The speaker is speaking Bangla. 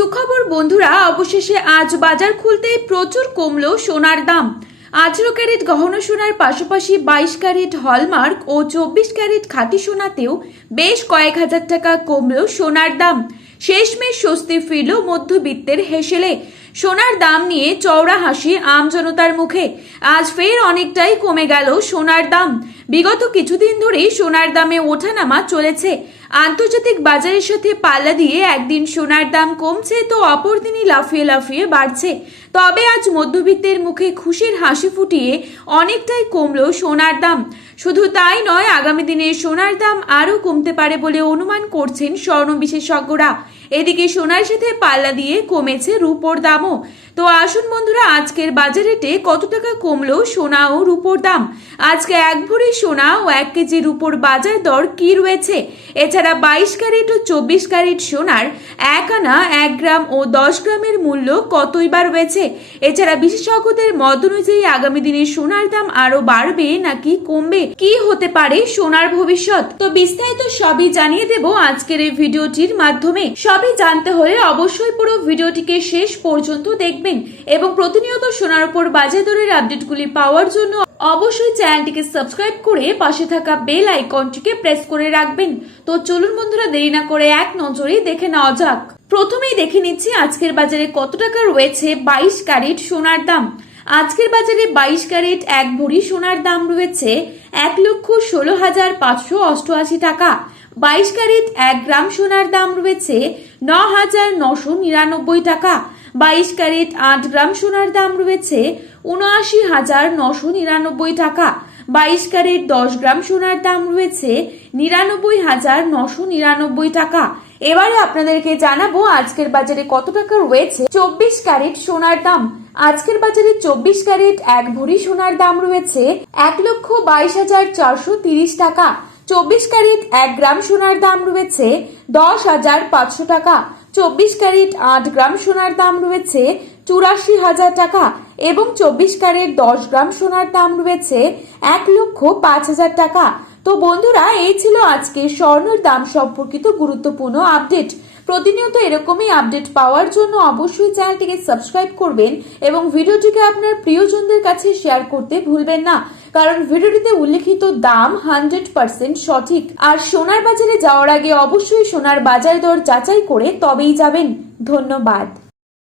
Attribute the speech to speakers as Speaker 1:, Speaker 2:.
Speaker 1: সুখবর, বন্ধুরা, অবশেষে আজ বাজার খুলতেই প্রচুর কমল সোনার দাম। আঠেরো ক্যারেট গহনা সোনার পাশাপাশি বাইশ ক্যারেট হলমার্ক ও চব্বিশ ক্যারেট খাঁটি সোনাতেও বেশ কয়েক হাজার টাকা কমলো সোনার দাম। শেষমেশ স্বস্তি ফিরল মধ্যবিত্তের হেসেলে। সোনার দাম নিয়ে চওড়া হাসি আমজনতার মুখে। আজ ফের অনেকটাই কমে গেল সোনার দাম। বিগত কিছুদিন ধরেই সোনার দামে ওঠানামা চলেছে। আন্তর্জাতিক বাজারের সাথে পাল্লা দিয়ে একদিন সোনার দাম কমছে তো অপর দিনই লাফিয়ে লাফিয়ে বাড়ছে। তবে আজ মধ্যবিত্তের মুখে খুশির হাসি ফুটিয়ে অনেকটাই কমল সোনার দাম। শুধু তাই নয়, আগামী দিনে সোনার দাম আরও কমতে পারে বলে অনুমান করছেন স্বর্ণ বিশেষজ্ঞরা। এদিকে সোনার সাথে পাল্লা দিয়ে কমেছে রূপোর দামও। তো আসুন বন্ধুরা, আজকের বাজারেটে কত টাকা কমলো সোনা ও রূপোর দাম? আজকে এক ভরি সোনা ও এক কেজি রূপোর বাজার দর কি রয়েছে? এছাড়া বাইশ ক্যারেট ও চব্বিশ ক্যারেট সোনার এক আনা এক গ্রাম ও দশ গ্রামের মূল্য কতই বা রয়েছে? এছাড়া বিশেষজ্ঞদের মত অনুযায়ী আগামী দিনে সোনার দাম আরও বাড়বে নাকি কমবে? কি হতে পারে সোনার ভবিষ্যৎ? তো বিস্তারিত সবই জানিয়ে দেব আজকের এই ভিডিওটির মাধ্যমে। সবই জানতে হলে অবশ্যই পুরো ভিডিওটিকে শেষ পর্যন্ত দেখবেন এবং প্রতিনিয়ত সোনার উপর বাজার দরের আপডেটগুলি পাওয়ার জন্য অবশ্যই চ্যানেলটিকে সাবস্ক্রাইব করে পাশে থাকা বেল আইকনটিকে প্রেস করে রাখবেন। তো চলুন বন্ধুরা, দেরি না করে এক নজরেই দেখে নেওয়া যাক। প্রথমেই দেখে নিচ্ছি আজকের বাজারে কত টাকা রয়েছে বাইশ ক্যারেট সোনার দাম। আজকের বাজারে বাইশ ক্যারেট, এক ভরি সোনার দাম রয়েছে এক লক্ষ ষোলো হাজার পাঁচশো অষ্টআশি টাকা। বাইশ ক্যারেট, এক গ্রাম সোনার দাম রয়েছে ন হাজার নশো নিরানব্বই টাকা। বাইশ ক্যারেট, আট গ্রাম সোনার দাম রয়েছে উনআশি হাজার নশো নিরানব্বই টাকা। বাইশ ক্যারেট, দশ গ্রাম সোনার দাম রয়েছে নিরানব্বই হাজার নশো নিরানব্বই টাকা। এবারে আপনাদেরকে জানাব আজকের বাজারে কত টাকা রয়েছে। চব্বিশ ক্যারেট সোনার দাম আজকের বাজারে চব্বিশ ক্যারেট, এক ভরি সোনার দাম রয়েছে এক লক্ষ বাইশ হাজার চারশো তিরিশ টাকা। চব্বিশ ক্যারেট, এক গ্রাম সোনার দাম রয়েছে দশ হাজার পাঁচশো টাকা। চব্বিশ ক্যারেট, আট গ্রাম সোনার দাম রয়েছে চুরাশি হাজার টাকা এবং চব্বিশ ক্যারেট, দশ গ্রাম সোনার দাম রয়েছে এক লক্ষ পাঁচ হাজার টাকা। তো বন্ধুরা, এই ছিল আজকে স্বর্ণের দাম সম্পর্কিত গুরুত্বপূর্ণ আপডেট। প্রতিনিয়ত এরকমই আপডেট পাওয়ার জন্য অবশ্যই চ্যানেলটিকে সাবস্ক্রাইব করবেন এবং ভিডিওটিকে আপনার প্রিয়জনদের কাছে শেয়ার করতে ভুলবেন না। কারণ ভিডিওটিতে উল্লেখিত দাম হান্ড্রেড পার্সেন্ট সঠিক। আর সোনার বাজারে যাওয়ার আগে অবশ্যই সোনার বাজার দর যাচাই করে তবেই যাবেন। ধন্যবাদ।